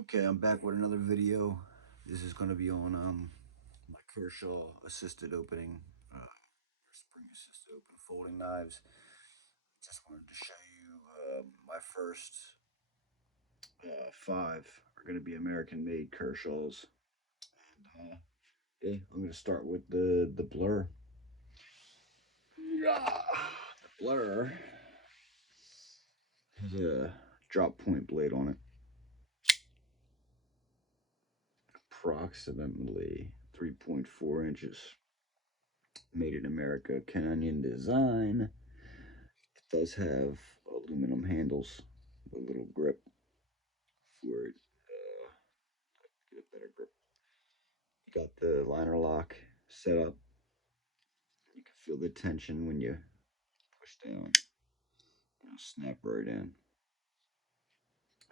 Okay, I'm back with another video. This is going to be on my Kershaw assisted opening, spring assisted open folding knives. Just wanted to show you my first five are going to be American made Kershaws. And yeah, I'm going to start with the blur. Yeah. The blur has a drop point blade on it, approximately 3.4 inches. Made in America, Canyon design. It does have aluminum handles, a little grip for it. Get a better grip. You got the liner lock set up. You can feel the tension when you push down. Snap right in.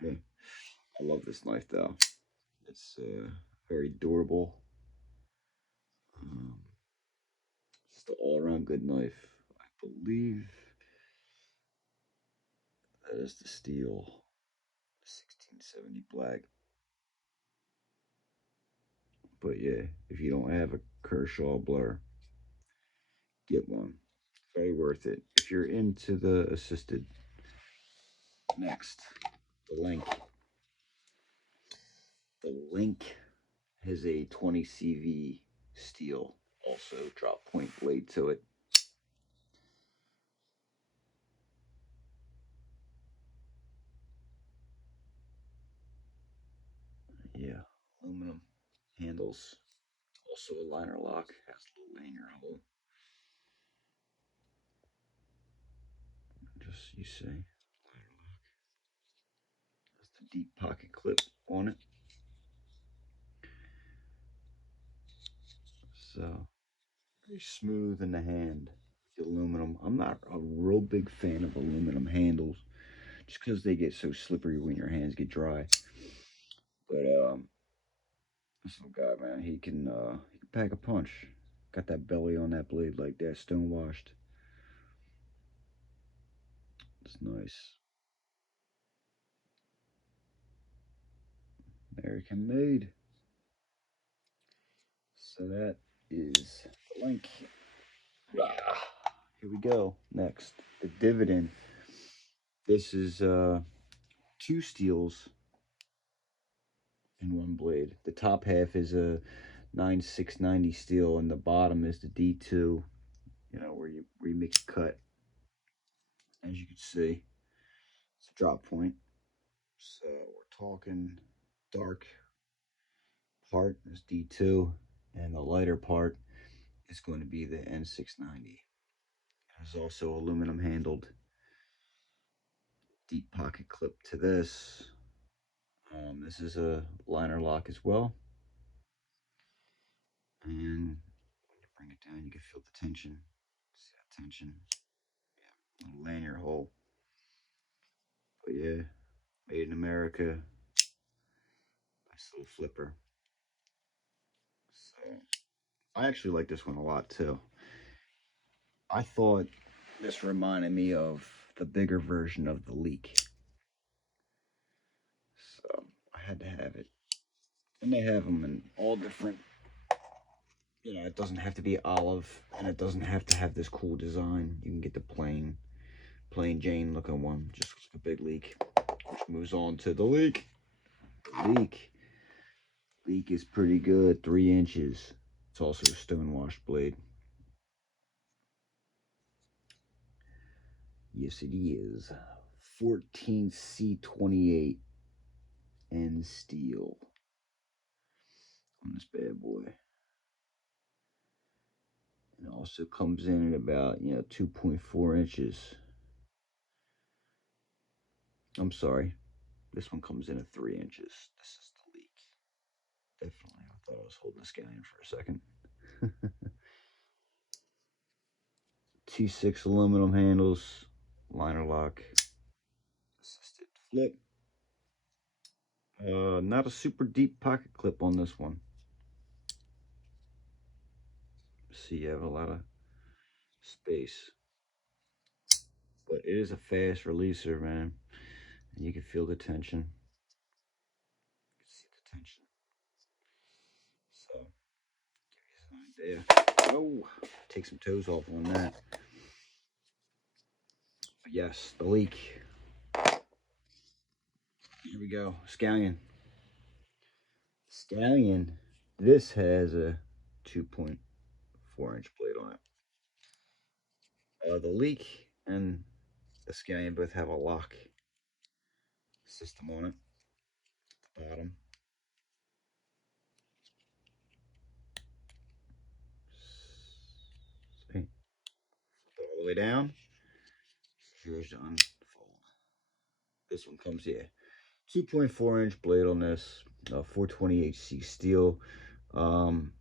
Yeah, I love this knife though. It's very durable. Um, just an all-around good knife. I believe that is the steel 1670 black. But yeah, if you don't have a Kershaw blur, get one. Very worth it. If you're into the assisted, next, the link. The link has a 20 CV steel, also drop point blade to it. Yeah, aluminum handles. Also a liner lock, has a little hanger hole. Just you see, liner lock. Has the deep pocket clip on it. So very smooth in the hand. The aluminum. I'm not a real big fan of aluminum handles, just because they get so slippery when your hands get dry. But this little guy, man, he can pack a punch. Got that belly on that blade like that, stone washed. It's nice. American made. So that is the link. Here we go. Next, the dividend. This is two steels in one blade. The top half is a 9690 steel, and the bottom is the D2. Where you make the cut. As you can see, it's a drop point. So we're talking dark part is D2, and the lighter part is going to be the N690. There's also aluminum handled deep pocket clip to this. This is a liner lock as well. And when you bring it down, you can feel the tension. See that tension? Yeah, little lanyard hole. But yeah, made in America. Nice little flipper. So I actually like this one a lot too. I thought this reminded me of the bigger version of the Leak. So I had to have it. And they have them in all different, it doesn't have to be olive and it doesn't have to have this cool design. You can get the plain Jane looking one, just like a big Leak. Which moves on to the Leak. Leak. Leak is pretty good, 3 inches. It's also a stone washed blade. Yes, it is. 14C28 and steel on this bad boy. It also comes in at about 2.4 inches. I'm sorry, this one comes in at 3 inches. This is the Leak. Definitely, I thought I was holding this guy in for a second. T6 aluminum handles, liner lock, assisted flip. Not a super deep pocket clip on this one. See, you have a lot of space. But it is a fast releaser, man. And you can feel the tension. tension. So, give you an idea. Oh, take some toes off on that. But yes, the leak. Here we go. Scallion. Scallion. This has a 2.4-inch blade on it. The leak and the Scallion both have a lock system on it at the bottom. See? Put it all the way down. Here's the unfold. This one comes here. 2.4-inch blade on this. 420 HC steel. Um,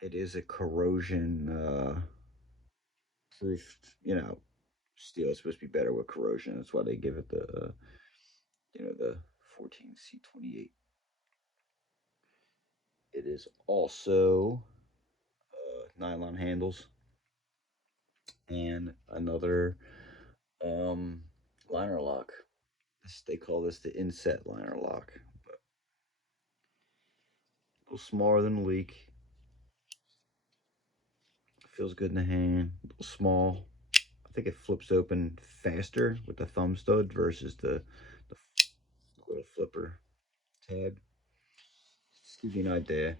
it is a corrosion proof, steel is supposed to be better with corrosion. That's why they give it the 14C28. It is also nylon handles and another liner lock. They call this the inset liner lock. But a little smaller than the leak. Feels good in the hand. A little small. I think it flips open faster with the thumb stud versus the little flipper tab. Just give you an idea.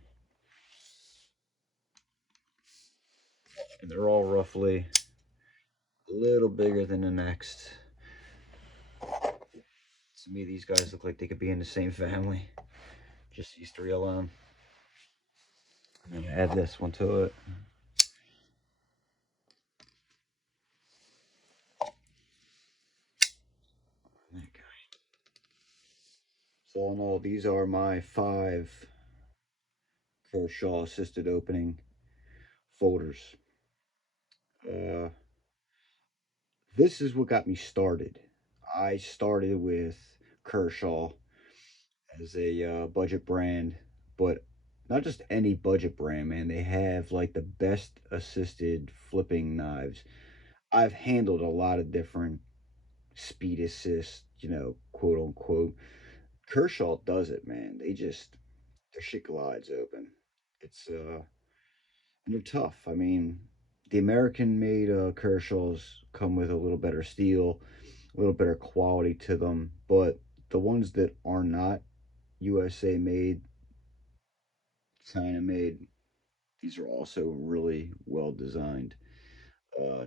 And they're all roughly a little bigger than the next. To me, these guys look like they could be in the same family. Just these three alone. I'm gonna add this one to it. Okay. So all in all, these are my 5 Kershaw assisted opening folders. Uh, this is what got me started. I started with Kershaw as a budget brand, but not just any budget brand, man. They have like the best assisted flipping knives. I've handled a lot of different speed assist, quote unquote. Kershaw does it, man. Their shit glides open. It's and they're tough. I mean, the American made Kershaws come with a little better steel, a little better quality to them, but the ones that are not USA made, China made, these are also really well designed.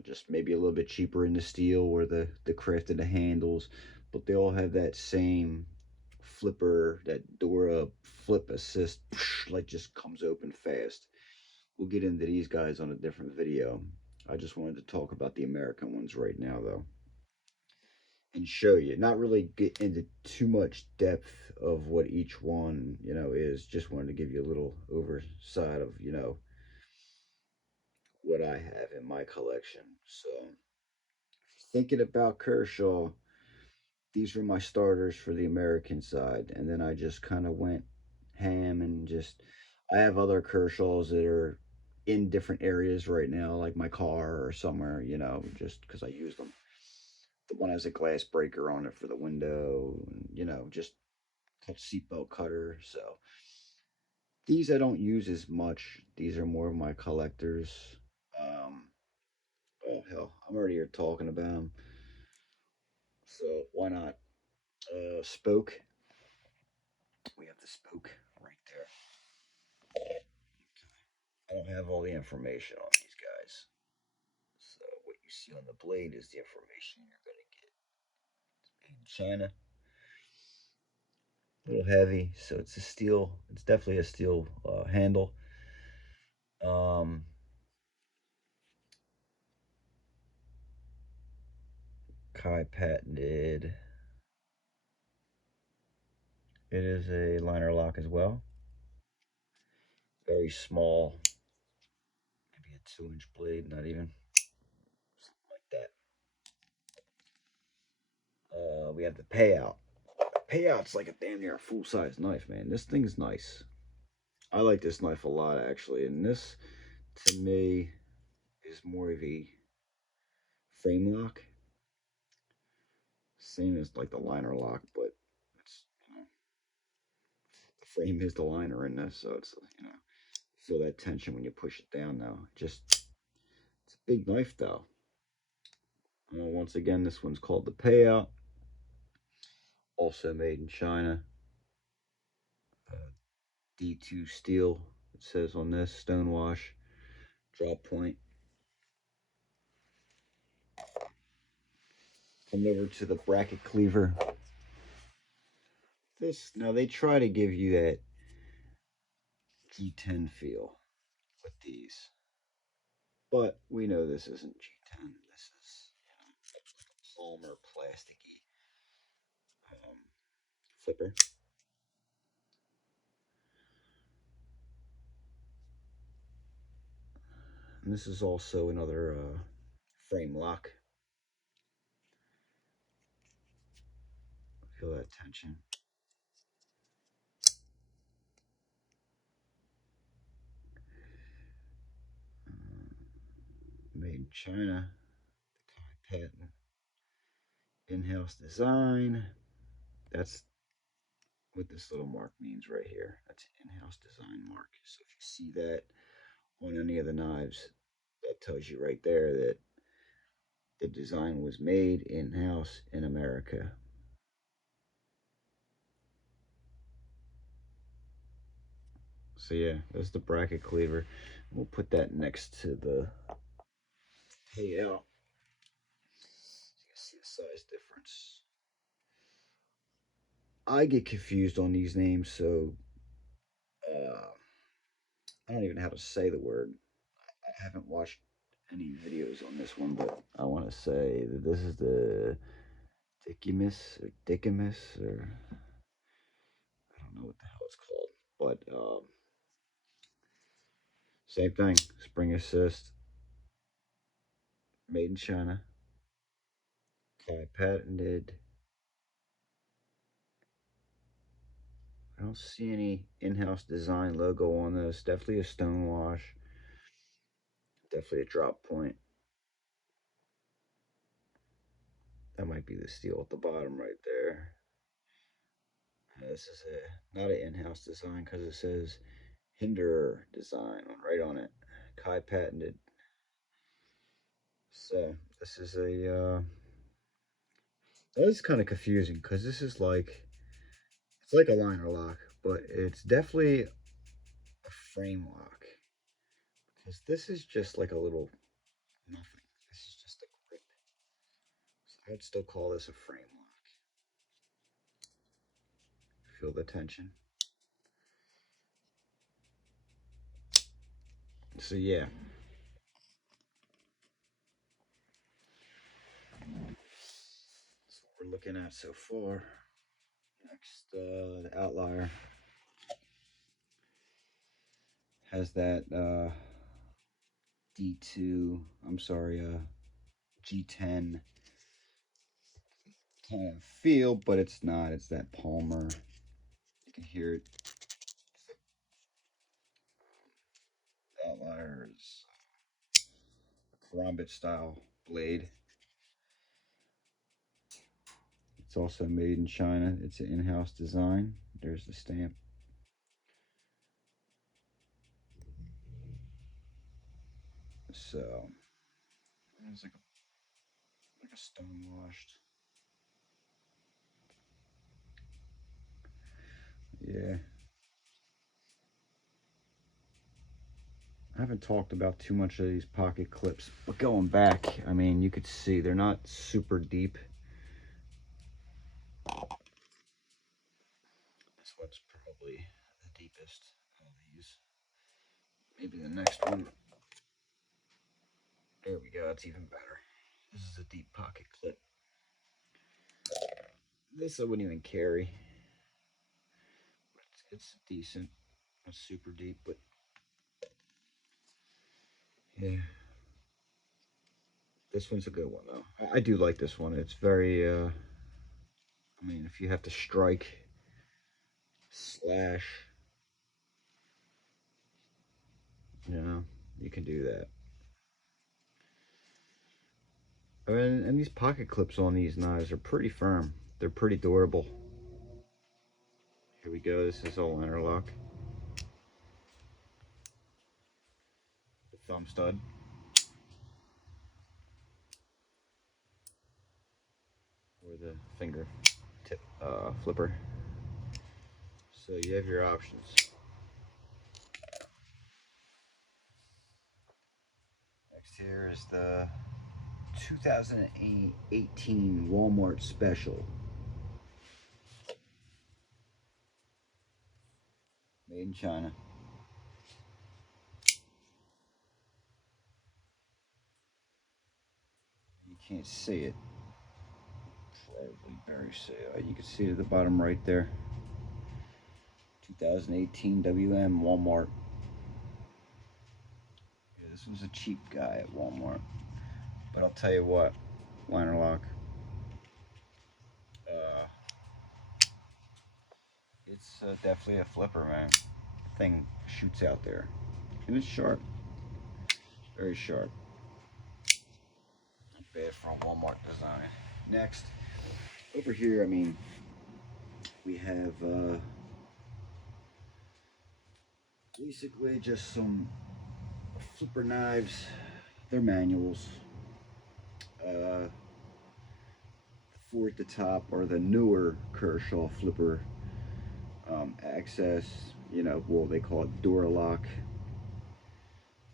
Just maybe a little bit cheaper in the steel or the craft of the handles, but they all have that same flipper, that Dora flip assist, like just comes open fast. We'll get into these guys on a different video. I just wanted to talk about the American ones right now, though, and show you. Not really get into too much depth of what each one, is. Just wanted to give you a little oversight of, what I have in my collection. So, thinking about Kershaw, these were my starters for the American side, and then I just kind of went ham and just. I have other Kershaws that are in different areas right now, like my car or somewhere, just because I use them. The one has a glass breaker on it for the window, and, just cut seatbelt cutter. So these I don't use as much. These are more of my collectors. Um, oh hell, I'm already here talking about them. So why not? Spoke. We have the spoke right there. I don't have all the information on these guys. So what you see on the blade is the information you're gonna get. It's made in China. A little heavy, so it's a steel. It's definitely a steel handle. Um, Kai patented. It is a liner lock as well. Very small, maybe a 2-inch blade, not even something like that. We have the payout. Payout's like a damn near a full size knife, man. This thing's nice. I like this knife a lot actually, and this to me is more of a frame lock, same as like the liner lock, but it's frame is the liner in this, so it's, you know, feel that tension when you push it down though. Just, it's a big knife though. Once again, this one's called the Payout, also made in China. D2 steel, it says on this, stonewash, drop point. Coming over to the bracket cleaver. This, now they try to give you that G10 feel with these, but we know this isn't G10. This is, Palmer plasticky um, flipper. And this is also another frame lock. Feel that tension. Made in China. Patent. In-house design. That's what this little mark means right here. That's an in-house design mark. So if you see that on any of the knives, that tells you right there that the design was made in-house in America. So yeah, that's the bracket cleaver. We'll put that next to the payout. So you can see the size difference. I get confused on these names, so I don't even know how to say the word. I haven't watched any videos on this one, but I want to say that this is the Dickimus, or I don't know what the hell it's called, but same thing. Spring assist, made in China, patented. I don't see any in-house design logo on this. Definitely a stonewash. Definitely a drop point. That might be the steel at the bottom right there. This is not an in-house design because it says Hinderer design right on it. Kai patented. So this is that is kind of confusing because this is like, it's like a liner lock, but it's definitely a frame lock because this is just like a little nothing. This is just a grip. So I'd still call this a frame lock. Feel the tension. So yeah, that's what we're looking at so far. Next, the outlier has that D2. I'm sorry, G10 kind of feel, but it's not. It's that Palmer. You can hear it. The outlier is a karambit style blade. It's also made in China. It's an in-house design. There's the stamp. So it's like a stone washed. Yeah. I haven't talked about too much of these pocket clips, but going back, I mean, you could see they're not super deep. This one's probably the deepest of these. Maybe the next one. There we go. It's even better. This is a deep pocket clip. This I wouldn't even carry. It's decent. Not super deep, but yeah. This one's a good one though. I do like this one. It's very I mean, if you have to strike, slash, you know, you can do that. And these pocket clips on these knives are pretty firm. They're pretty durable. Here we go. This is all interlock. The thumb stud. Or the finger tip flipper. So you have your options. Next here is the 2018 Walmart special. Made in China. You can't see it. Probably very see it. You can see it at the bottom right there. 2018 WM Walmart. Yeah, this was a cheap guy at Walmart. But I'll tell you what, liner lock. Uh, it's definitely a flipper, man. The thing shoots out there. And it's sharp. Very sharp. Not bad for a Walmart design. Next, over here, I mean, we have basically just some flipper knives. They're manuals. Four at the top are the newer Kershaw flipper access. You know, well, they call it door lock.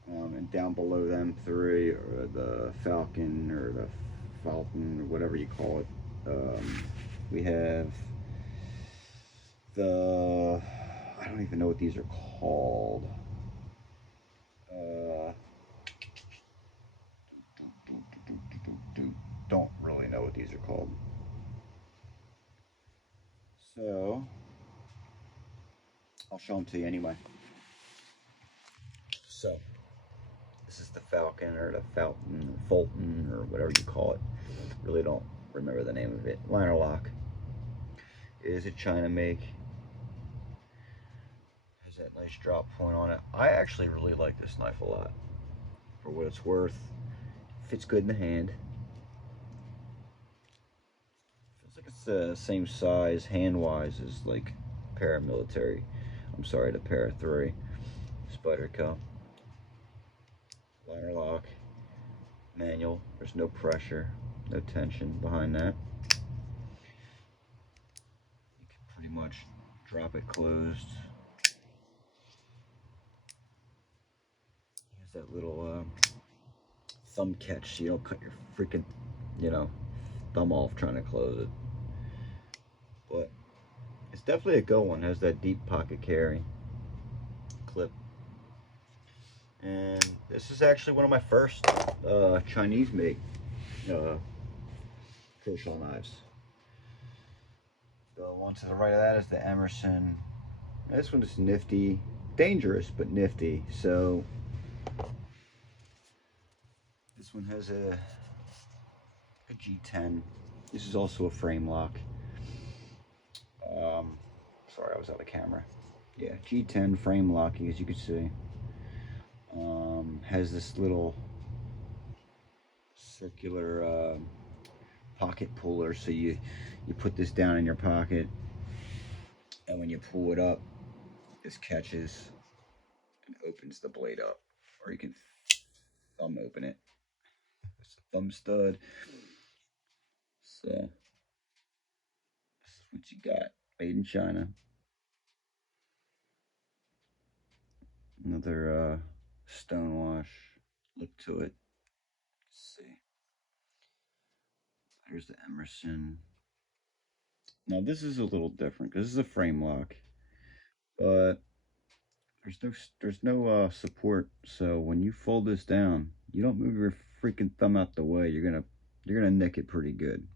And down below them three are the Falcon or the Falcon or whatever you call it. We have the, I don't even know what these are called. Don't really know what these are called. So I'll show them to you anyway. So this is the Falcon or the Fountain, Fulton or whatever you call it. Really don't remember the name of it. Liner lock. It is a China make. Has that nice drop point on it. I actually really like this knife a lot. For what it's worth. Fits good in the hand. Feels like it's the same size hand-wise as like paramilitary. I'm sorry, the Para 3 Spider Cup. Liner lock. Manual. There's no pressure, no tension behind that. You can pretty much drop it closed. Here's that little thumb catch so you don't cut your freaking, thumb off trying to close it. But it's definitely a good one. It has that deep pocket carry clip. And this is actually one of my first Chinese made Kershaw knives. The one to the right of that is the Emerson. This one is nifty, dangerous but nifty. So this one has a G10. This is also a frame lock. Sorry, I was out of camera. Yeah, G10 frame locking, as you can see. Has this little circular pocket puller, so you put this down in your pocket, and when you pull it up, this catches and opens the blade up, or you can thumb open it. It's a thumb stud. So this is what you got, made in China. Another stonewash look to it. Let's see. Here's the Emerson. Now this is a little different because this is a frame lock, but there's no support. So when you fold this down, you don't move your freaking thumb out the way. You're gonna nick it pretty good.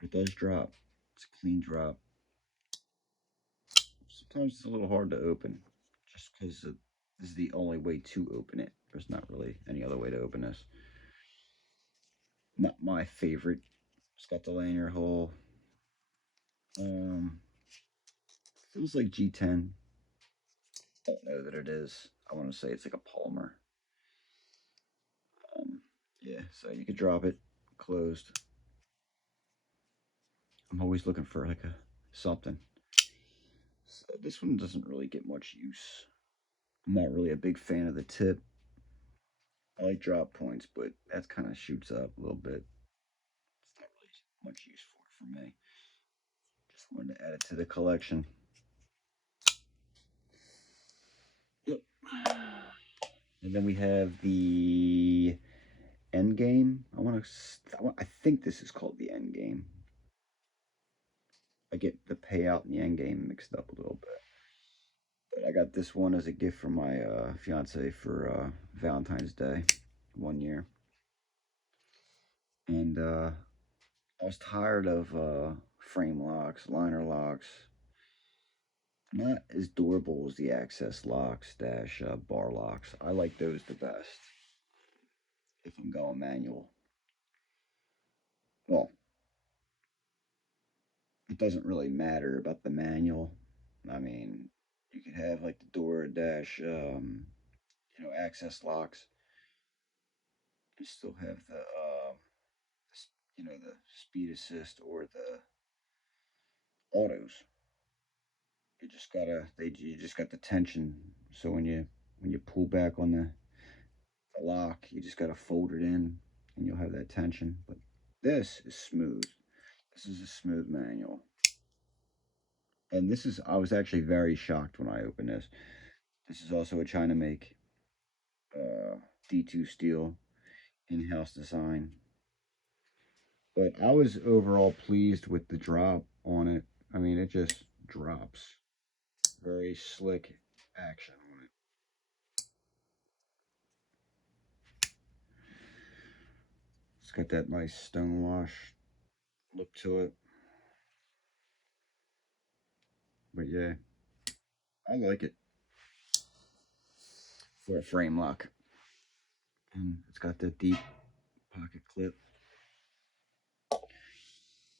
But it does drop. It's a clean drop. Sometimes it's a little hard to open, just because this is the only way to open it. There's not really any other way to open this. Not my favorite. It's got the lanyard hole. Feels like G10. Don't know that it is. I want to say it's like a polymer. Yeah, so you could drop it closed. I'm always looking for like a something. This one doesn't really get much use. I'm not really a big fan of the tip. I like drop points, but that kind of shoots up a little bit. It's not really much use for me. Just wanted to add it to the collection. Yep. And then we have the end game. I think this is called the end game. I get the payout and the end game mixed up a little bit. But I got this one as a gift from my fiance for Valentine's Day 1 year. And I was tired of frame locks, liner locks. Not as durable as the access locks dash bar locks. I like those the best if I'm going manual. Well, it doesn't really matter about the manual. I mean, you could have like the door dash, access locks. You still have the speed assist or the autos. You just got the tension. So when you pull back on the lock, you just gotta fold it in, and you'll have that tension. But this is smooth. This is a smooth manual. And I was actually very shocked when I opened this. This is also a China make uh, D2 steel in-house design. But I was overall pleased with the drop on it. I mean, it just drops. Very slick action on it. It's got that nice stone wash look to it. But yeah, I like it for a frame lock. And it's got that deep pocket clip.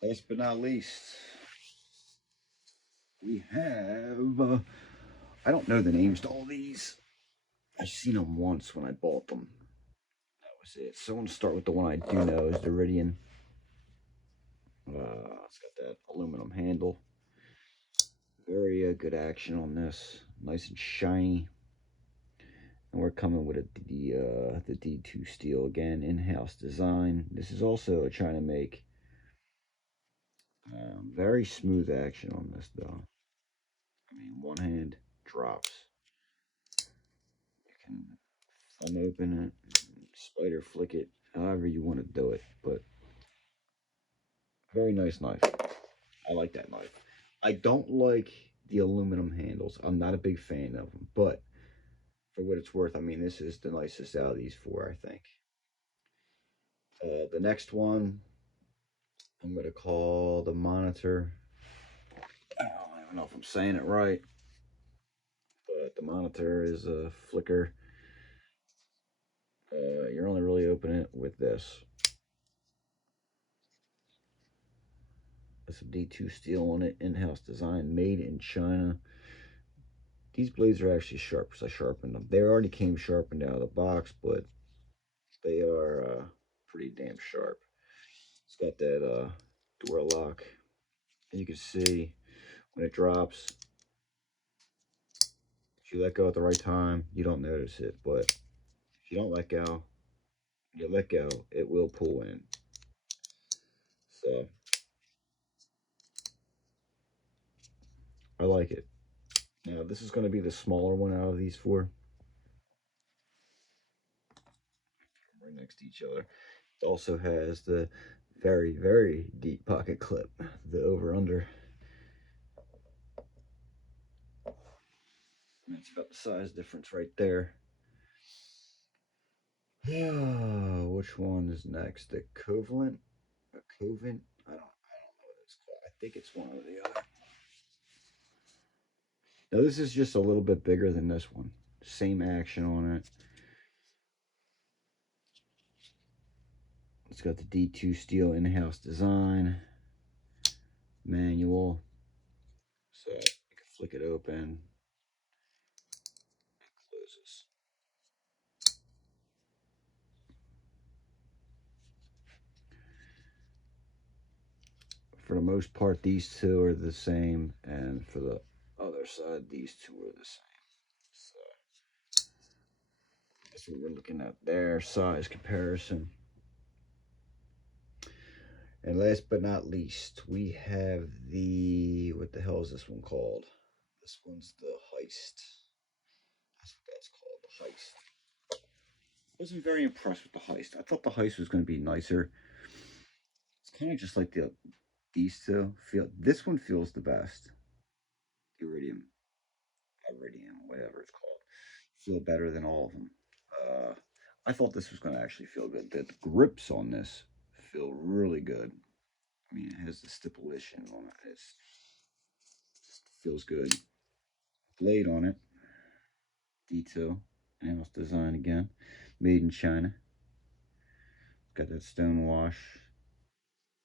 Last but not least, we have. I don't know the names to all these. I've seen them once when I bought them. That was it. So I'm going to start with the one I do know is the Iridian. It's got that aluminum handle. Very good action on this. Nice and shiny. And we're coming with the D2 steel again, in-house design. This is also a China make. Very smooth action on this though. I mean, one hand drops. You can thumb open it, spider flick it, however you want to do it. But very nice knife. I like that knife. I don't like the aluminum handles. I'm not a big fan of them, but for what it's worth, I mean, this is the nicest out of these four, I think. The next one, I'm going to call the monitor. I don't know if I'm saying it right, but the monitor is a flicker. You're only really opening it with this. It's a D2 steel on it, in-house design, made in China. These blades are actually sharp because I sharpened them. They already came sharpened out of the box, but they are pretty damn sharp. It's got that door lock. And you can see when it drops, if you let go at the right time, you don't notice it. But if you don't let go, it will pull in. So I like it. Now this is going to be the smaller one out of these four. Right next to each other. It also has the very, very deep pocket clip, the over-under. That's about the size difference right there. Yeah, which one is next? The Covalent? A Covent? I don't know what it's called. I think it's one or the other. Now this is just a little bit bigger than this one. Same action on it. It's got the D2 steel in-house design. Manual. So you can flick it open. It closes. For the most part, these two are the same, and for the other other side, these two are the same. So that's what we're looking at there, size comparison. And last but not least, we have the, what the hell is this one called? This one's the Heist. That's what that's called, the Heist. Wasn't very impressed with the Heist. I thought the Heist was going to be nicer. It's kind of just like these two feel. This one feels the best. Iridium, Iridium, whatever it's called, feel better than all of them. Uh, I thought this was going to actually feel good. The grips on this feel really good. I mean, it has the stipulation on it. It just feels good. Blade on it, detail, house design again, made in China. Got that stone wash.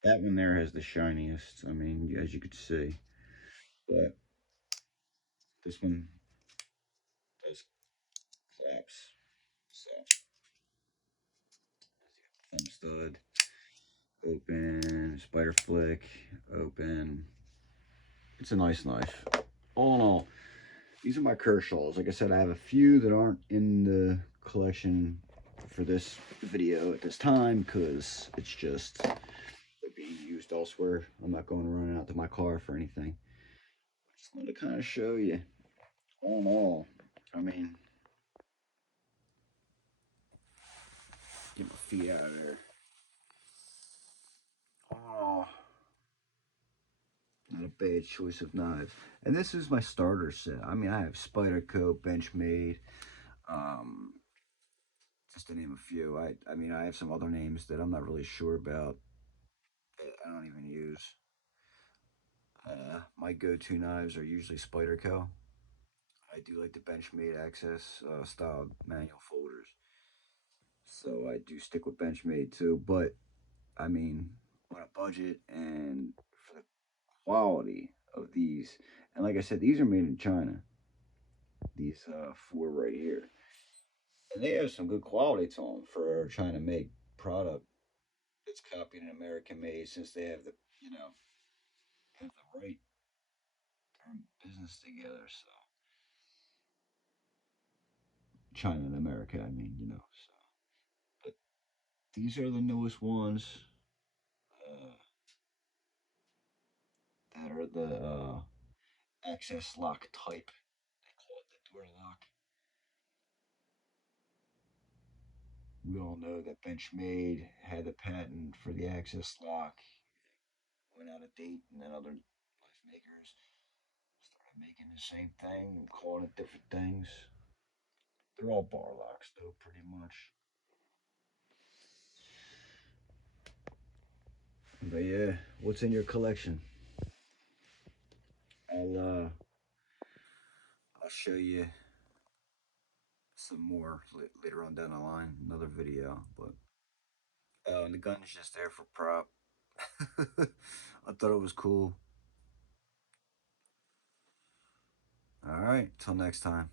That one there has the shiniest. I mean, as you could see, but this one does collapse. So, thumb stud, open, spider flick, open. It's a nice knife. All in all, these are my Kershaws. Like I said, I have a few that aren't in the collection for this video at this time because it's just they're being used elsewhere. I'm not going to run out to my car for anything. I just want to kind of show you. All in all, I mean, get my feet out of there. Oh, not a bad choice of knives. And this is my starter set. I mean, I have Spyderco, Benchmade, um, just to name a few. I mean, I have some other names that I'm not really sure about. I don't even use. My go-to knives are usually Spyderco. I do like the Benchmade Access style manual folders, so I do stick with Benchmade too. But I mean, on a budget and for the quality of these, and like I said, these are made in China. These four right here, and they have some good quality to them for a China made product that's copied an American made since they have the have the right business together. So China and America, I mean, So, but these are the newest ones uh, that are the access lock type. They call it the door lock. We all know that Benchmade had a patent for the access lock, went out of date, and then other knife makers started making the same thing, calling it different things. They're all bar locks, though, pretty much. But yeah, what's in your collection? I'll uh, I'll show you some more later on down the line, another video. But the gun's just there for prop. I thought it was cool. All right, till next time.